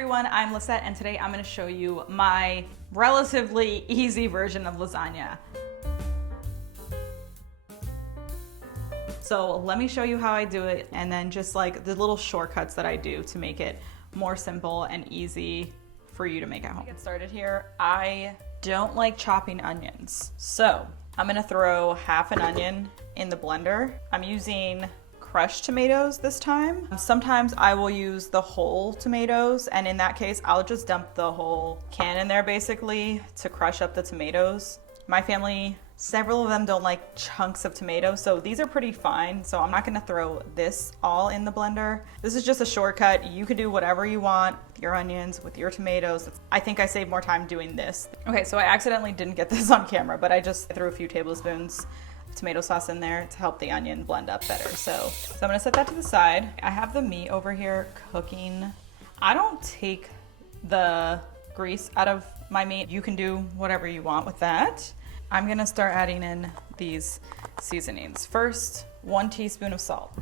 everyone, I'm Lisette and today I'm going to show you my relatively easy version of lasagna. So let me show you how I do it and then just like the little shortcuts that I do to make it more simple and easy for you to make at home. To get started here, I don't like chopping onions. So I'm going to throw half an onion in the blender. I'm using crushed tomatoes this time. Sometimes I will use the whole tomatoes, and in that case I'll just dump the whole can in there basically to crush up the tomatoes. My family, several of them don't like chunks of tomatoes, so these are pretty fine, so I'm not gonna throw this all in the blender. This is just a shortcut. You could do whatever you want with your onions, with your tomatoes. I think I save more time doing this. Okay, so I accidentally didn't get this on camera, but I just threw a few tablespoons tomato sauce in there to help the onion blend up better. So I'm gonna set that to the side. I have the meat over here cooking. I don't take the grease out of my meat. You can do whatever you want with that. I'm gonna start adding in these seasonings. First, 1 teaspoon of salt.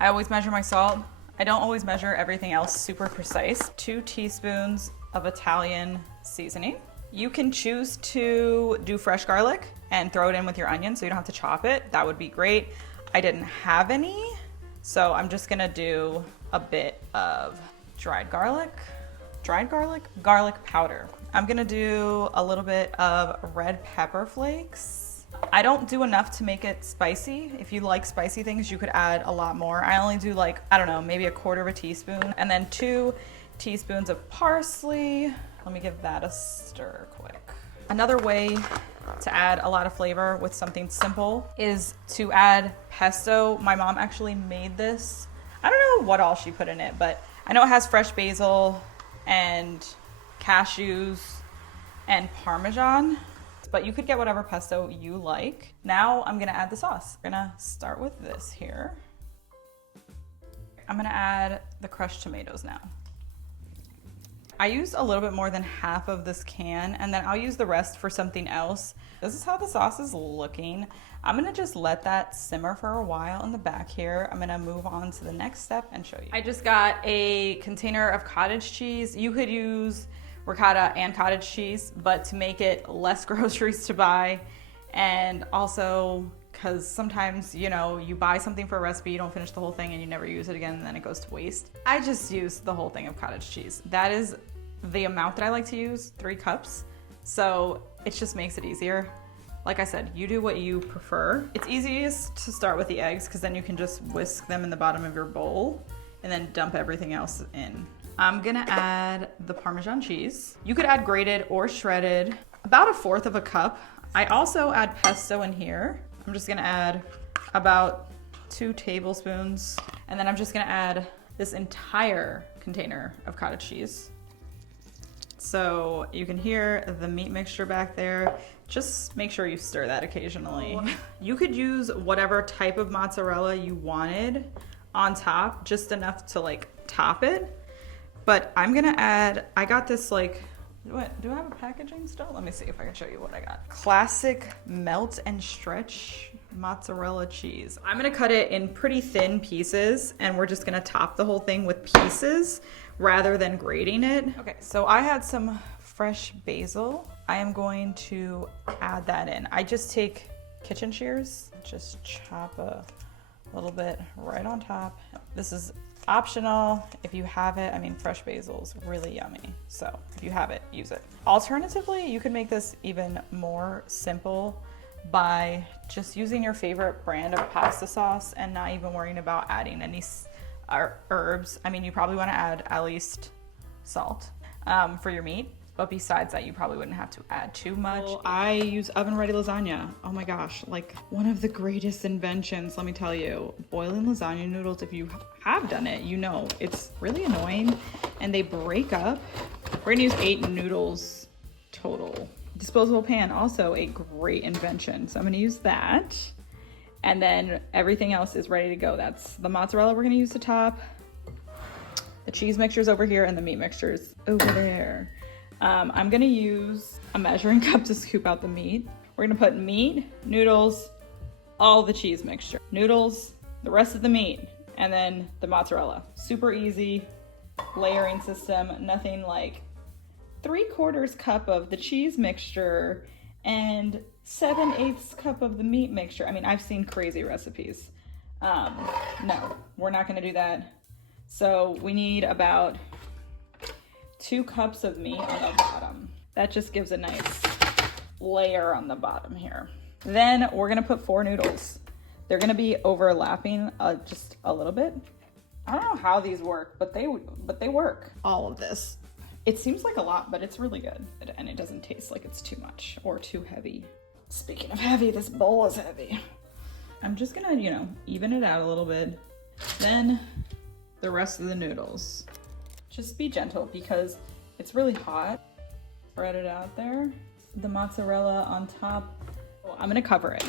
I always measure my salt. I don't always measure everything else super precise. 2 teaspoons of Italian seasoning. You can choose to do fresh garlic and throw it in with your onion so you don't have to chop it. That would be great. I didn't have any, so I'm just gonna do a bit of garlic powder. I'm gonna do a little bit of red pepper flakes. I don't do enough to make it spicy. If you like spicy things, you could add a lot more. I only do like, I don't know, maybe 1/4 teaspoon. And then 2 teaspoons of parsley. Let me give that a stir quick. Another way to add a lot of flavor with something simple is to add pesto. My mom actually made this. I don't know what all she put in it, but I know it has fresh basil and cashews and Parmesan, but you could get whatever pesto you like. Now I'm gonna add the sauce. I'm gonna start with this here. I'm gonna add the crushed tomatoes now. I used a little bit more than half of this can, and then I'll use the rest for something else. This is how the sauce is looking. I'm gonna just let that simmer for a while in the back here. I'm gonna move on to the next step and show you. I just got a container of cottage cheese. You could use ricotta and cottage cheese, but to make it less groceries to buy, and also because sometimes, you know, you buy something for a recipe, you don't finish the whole thing and you never use it again and then it goes to waste. I just use the whole thing of cottage cheese. That is the amount that I like to use, 3 cups. So it just makes it easier. Like I said, you do what you prefer. It's easiest to start with the eggs because then you can just whisk them in the bottom of your bowl and then dump everything else in. I'm gonna add the Parmesan cheese. You could add grated or shredded, about 1/4 cup. I also add pesto in here. I'm just gonna add about 2 tablespoons, and then I'm just gonna add this entire container of cottage cheese. So you can hear the meat mixture back there. Just make sure you stir that occasionally. You could use whatever type of mozzarella you wanted on top, just enough to like top it. But I'm gonna add, I got this like, do I have a packaging still? Let me see if I can show you what I got. Classic melt and stretch mozzarella cheese. I'm gonna cut it in pretty thin pieces and we're just gonna top the whole thing with pieces rather than grating it. Okay, so I had some fresh basil. I am going to add that in. I just take kitchen shears, just chop a little bit right on top. This is optional. If you have it, I mean, fresh basil is really yummy. So if you have it, use it. Alternatively, you could make this even more simple by just using your favorite brand of pasta sauce and not even worrying about adding any herbs. I mean, you probably want to add at least salt for your meat. But besides that, you probably wouldn't have to add too much. Well, I use oven-ready lasagna. Oh my gosh, like one of the greatest inventions, let me tell you. Boiling lasagna noodles, if you have done it, you know it's really annoying and they break up. We're gonna use 8 noodles total. Disposable pan, also a great invention. So I'm gonna use that. And then everything else is ready to go. That's the mozzarella we're gonna use to top. The cheese mixture's over here and the meat mixture's over there. I'm gonna use a measuring cup to scoop out the meat. We're gonna put meat, noodles, all the cheese mixture, noodles, the rest of the meat, and then the mozzarella. Super easy, layering system, nothing like 3/4 cup of the cheese mixture and 7/8 cup of the meat mixture. I mean, I've seen crazy recipes. No, we're not gonna do that. So we need about 2 cups of meat on the bottom. That just gives a nice layer on the bottom here. Then we're gonna put 4 noodles. They're gonna be overlapping just a little bit. I don't know how these work, but they work. All of this. It seems like a lot, but it's really good. And it doesn't taste like it's too much or too heavy. Speaking of heavy, this bowl is heavy. I'm just gonna, you know, even it out a little bit. Then the rest of the noodles. Just be gentle because it's really hot. Spread it out there. The mozzarella on top. I'm gonna cover it.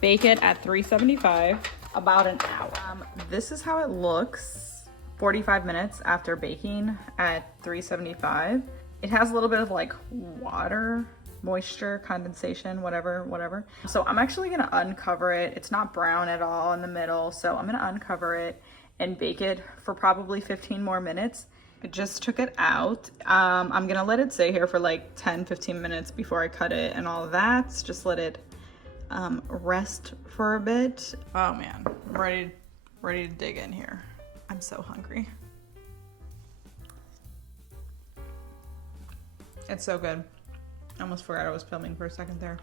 Bake it at 375, about an hour. This is how it looks 45 minutes after baking at 375. It has a little bit of like water, moisture, condensation, whatever. So I'm actually gonna uncover it. It's not brown at all in the middle, so I'm gonna uncover it and bake it for probably 15 more minutes. I just took it out. I'm gonna let it stay here for like 10-15 minutes before I cut it and all of that. Just let it rest for a bit. Oh man, I'm ready to dig in here. I'm so hungry. It's so good. I almost forgot I was filming for a second there.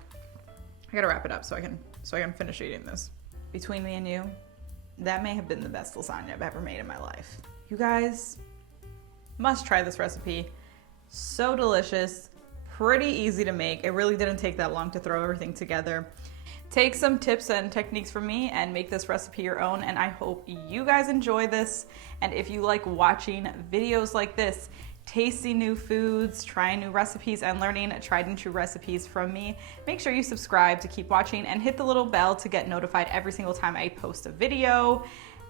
I gotta wrap it up so I can finish eating this. Between me and you, that may have been the best lasagna I've ever made in my life. You guys must try this recipe. So delicious, pretty easy to make. It really didn't take that long to throw everything together. Take some tips and techniques from me and make this recipe your own, and I hope you guys enjoy this. And if you like watching videos like this, tasting new foods, trying new recipes, and learning tried and true recipes from me, make sure you subscribe to keep watching and hit the little bell to get notified every single time I post a video.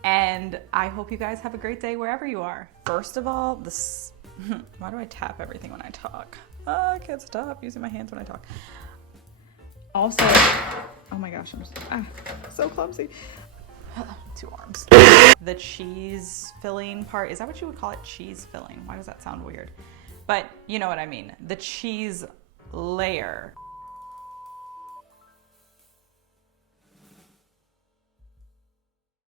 And I hope you guys have a great day wherever you are. First of all, this, why do I tap everything when I talk? Oh, I can't stop using my hands when I talk. Also, oh my gosh, I'm so clumsy. 2 arms. The cheese filling part, is that what you would call it? Cheese filling. Why does that sound weird? But you know what I mean. The cheese layer.